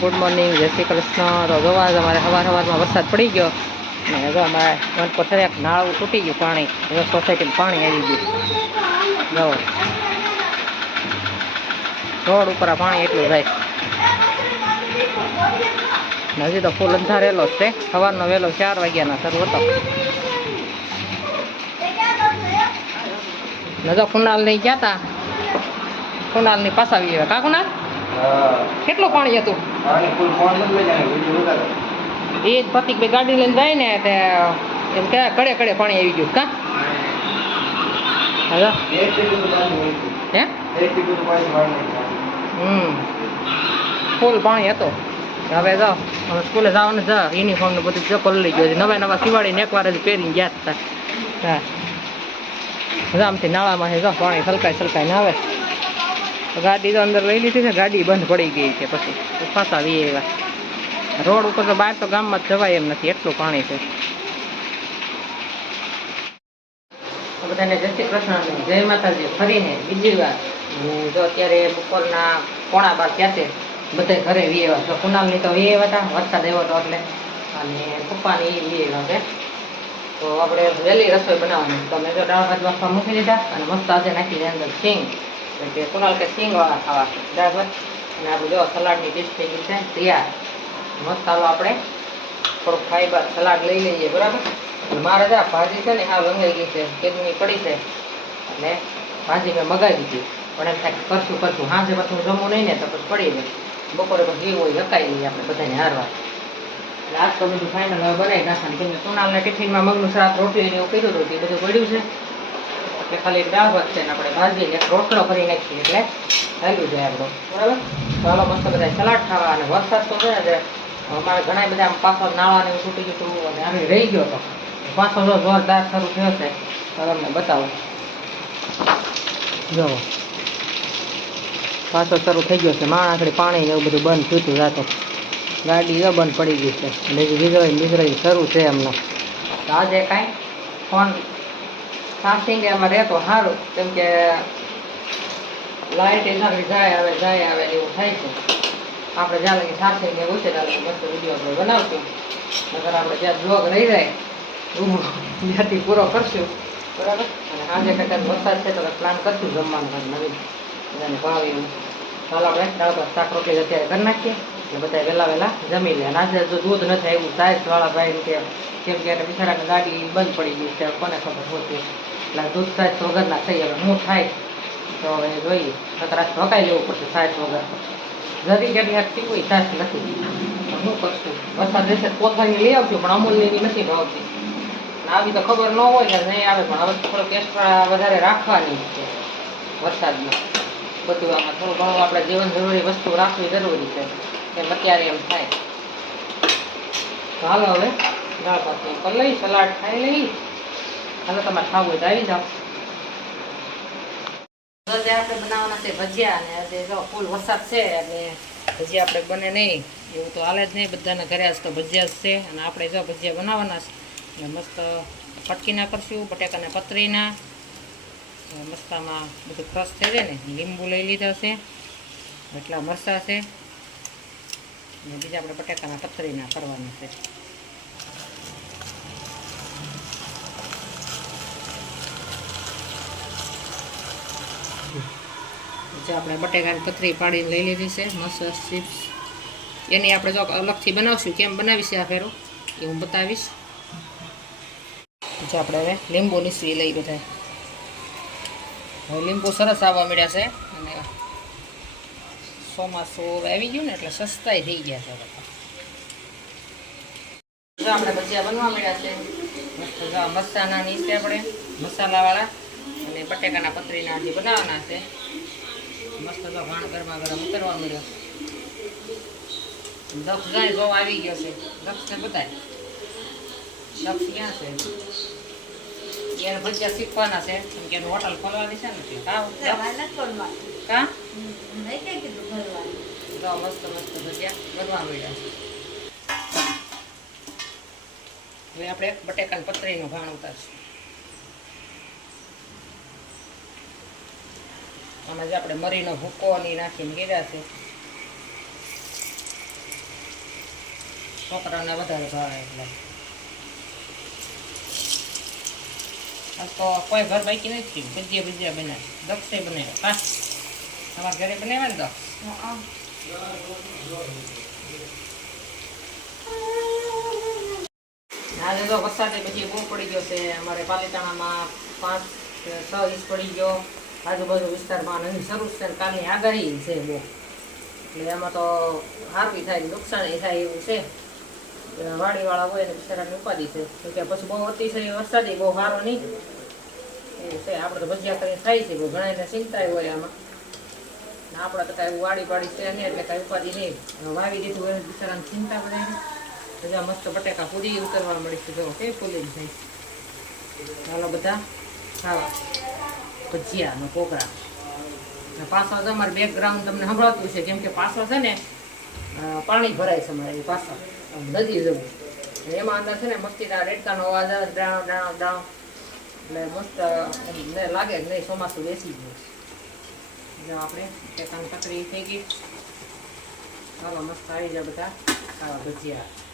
Good morning, જય શ્રી કૃષ્ણ. તો જોવા અમારે સવારમાં વરસાદ પડી ગયો અને જો અમારે વન પર એક નાળું તૂટી ગયું, પાણી સોસાયટીમાં પાણી આવી ગયું. જો રોડ ઉપર પાણી એટલું જાય. હજી તો ફૂલ અંધારેલો જ છે. સવારનો વહેલો 4 વાગ્યાના શરૂ હતો. નજો કુનાલ લઈ ગયા હતા, કુનાલની પાછા આવી ગયા. કા કુનાલ કેટલું પાણી હતું એ જ પ્રતિકભાઈ ગાડી લઈને જાય ને તે એમ કે કડે કડે પાણી આવી ગયું. કા હે ફૂલ પાણી હતું. હવે જાઓ સ્કૂલે જવાનું છે. યુનિફોર્મ ને બધું ચપલ લઈ ગયો. નવા સિવાડીને એકવાર જ પહેરીને ગયા હતા. હા આમથી નાળામાં જો પાણી છલકાઈને આવે. ગાડી તો અંદર લઈ લીધી છે. ગાડી બંધ પડી ગઈ છે. પછી પાછા વી એવા રોડ ઉપર તો બહાર તો ગામમાં જવાય એમ નથી, એટલું પાણી છે. બધાને જય શ્રી કૃષ્ણ, જય માતાજી. ફરીને બીજી વાર જો અત્યારે બપોરના 11:15 થયા છે. બધા ઘરે વી એવા તો કુનાલની તો વી એવા હતા, વરસાદ આવ્યો હતો એટલે, અને પપ્પાની એ વી એવા છે. તો આપણે વહેલી રસોઈ બનાવવાની. તો મેં જો દાળ ભાત બાફવા મૂકી દીધા અને મસ્ત આજે નાખી અંદર સિંગ. કે કુનાલ કે સિંગવાળા ખાવા દાળ ભાત. અને આપણે જો સલાડની ડીશ થઈ ગઈ છે તૈયાર. મસ્ત ચાલો આપણે થોડુંક ફાઈબર સલાડ લઈ લઈએ, બરાબર. મારે જા ભાજી છે ને હા વંગાઈ ગઈ છે, કેદુની પડી છે એટલે ભાજી મેં મગાવી દીધી. પણ એમ થાય કરશું હાજે પાછું જમવું નહીં ને તો પછી પડી જાય. બપોરે પણ જે હોય હકાઈ લઈએ આપણે બધાને હારવા. એટલે આજ તો બધું ફાઇનલ હવે બનાવી નાખવાનું. કેમ કે કુનાલના ટિફિનમાં મગનું શાક રોટલી એવું કર્યું હતું, એ બધું પડ્યું છે. એટલે ખાલી દાળ ભાત છે ને આપણે ભાજી એક રોટલો કરી નાખીએ એટલે હાલ્યું જાય આપણું, બરાબર. ચાલો મસ્ત બધા સલાડ ખાવા. અને વરસાદ તો છે ને અમારે ઘણા બધા પાછો નાળાને એવું તૂટી ગયું હતું અને આવી રહી ગયો હતો. પાછો જો જોરદાર શરૂ થયો છે તો તમને બતાવું. જો પાછો શરૂ થઈ ગયો છે. માણસડી પાણી ને એવું બધું બંધ થયું હતું રાતો. ગાડી જો બંધ પડી ગઈ છે એટલે વીજળી શરૂ છે એમનો. તો આજે કાંઈ ફોન ચાર્જિંગ એમાં રહેતો સારું, કેમ કે લાઇટ એના જાય આવે એવું થાય છે. આપણે જ્યાં લગી ચાર્જિંગ ને ઓછે ત્યાં લગી મસ્ત વિડીયો આપણે બનાવશું. નકર આપણે જ્યાં બ્લોગ રહી જાય ત્યાંથી પૂરો કરશું, બરાબર. અને આજે કદાચ વરસાદ છે તો પ્લાન કરશું જમવાનું નવીન બધાને ભાવ એવું. ચાલો આપણે દાળ ભાત શાક રોટલી અત્યારે કરી નાખીએ એટલે બધા વહેલા જમી લે. અને આજે જો દૂધ નથી આવ્યું સાઈઝવાળા ભાઈ કે કેમ કે એને બિચારાને ગાડી બંધ પડી ગઈ છે, કોને ખબર હોતી. એટલે દૂધ સાઈઝ વગરના થઈ. હવે હું થાય તો હવે જોઈએ. નકર હકાઈ લેવું પડશે સાઈઝ વગર. જરી જરી હાથ પીવું સાઈઝ નથી. શું કરશું? વરસાદ રહેશે કોથળીની લઈ આવશું, પણ અમૂલ્યની નથી ભાવતી. આવી તો ખબર ન હોય કે નહીં આવે, પણ હવે થોડોક એક્સ્ટ્રા વધારે રાખવાની છે વરસાદમાં. બધું આમાં થોડું ઘણું આપણે જીવન જરૂરી વસ્તુ રાખવી જરૂરી છે, એમ અત્યારે એમ થાય. હાલો હવે દાળ ભાત કરી લઈ, સલાડ ખાઈ લઈ. હાલો તમારે ખાવું હોય તો આવી જાઓ. આજે આપણે બનાવવાના છે ભજીયા. અને આજે જો ફૂલ વરસાદ છે એટલે ભજીયા આપણે બને નહીં એવું તો હાલે જ નહીં. બધાના ઘરે આજ તો ભજીયા જ છે. અને આપણે જો ભજીયા બનાવવાના છે એટલે મસ્ત પટકીના કરશું, બટેકાના પતરીના. મસ્તામાં બધું ક્રશ થઈ જાય ને. લીંબુ લઈ લીધા છે, એટલા મરચાં છે, અને બીજા આપણે બટેકાના પતરીના કરવાના છે. પછી આપણે બટેકાની પતરી પાડીને લઈ લીધી છે, મસ્ત ચિપ્સ. એની આપણે જો અલગથી બનાવશું, કેમ બનાવીશ આ ફેરો એ હું બતાવીશ. પછી આપણે હવે લીંબુ નીસવી લઈ બધા. હવે લીંબુ સરસ આવવા મળ્યા છે અને ચોમાસું આવી ગયું ને એટલે સસ્તાઈ થઈ ગયા છે. જો આપણે ભજીયા બનવા મળ્યા છે મસ્ત. જો મસાના નીચે આપણે મસાલાવાળા અને બટેકાના પતરીના હજી બનાવવાના છે. મસ્ત તો ભાણ ગરમા ગરમ ઉતરવા મળ્યો. દક્ષ જાય જો આવી ગયો છે. દક્ષને બતાય દક્ષ ક્યાં છે? એને ભજીયા શીખવાના છે, કેમ કે એનું હોટલ ખોલવાની છે ને. મસ્ત ભજીયા બનવા મળ્યા છે. હવે આપણે બટેકાની પતરીનું ભાણ ઉતારશું. આમાં જે આપણે મરીનો ભૂકો ની નાખીને ગીર્યા છે. છોકરાને વધારે ભાવે એટલે આમ તો કોઈ ઘર બાકી નથી ભજીયા ભજીયા બનાવે દક્ષે બનાવે પાસ તમારા ઘરે બનાવે ને દક્ષ આજે તો વરસાદ પછી બહુ પડી ગયો છે અમારે પાલીતાણામાં 5 કે 6 ઇંચ પડી ગયો આજુબાજુ વિસ્તારમાં નદી શરૂ છે કાલની આગાહી છે બહુ એટલે એમાં તો હારવી થાય નુકસાન થાય એવું છે વાડીવાળા હોય ને બિચારાની ઉપાધિ છે કે પછી બહુ અતિશય વરસાદી બહુ સારો નહીં એવું છે આપણે તો ભજીયા કરીને થાય છે ઘણાને ચિંતા હોય આમાં આપણે તો કાંઈ વાડી પાડી છે નહીં એટલે કાંઈ ઉપાધિ નહીં વાવી દીધું હોય બિચારાની ચિંતા બધાને બધા મસ્ત બટેકા પૂરી ઉતરવા મળી છે જો કેવી ફૂલી થઈ ચાલો બધા ખાવા ભજીયા ને કોકરા પાછળ તમારે બેકગ્રાઉન્ડ તમને સંભળાતું છે કેમ કે પાછળ છે ને પાણી ભરાય છે અમારે પાછળ નદી જવું એમાં અંદર છે ને મસ્તીના રેડકાનો અવાજ આવે ડાણો ડાણો ડાણો એટલે મસ્ત લાગે કે નહીં ચોમાસું બેસી ગયું જો આપણે ટેકાની પતરી થઈ ગઈ ચાલો મસ્ત આવી જાય બધા ખાવા ભજીયા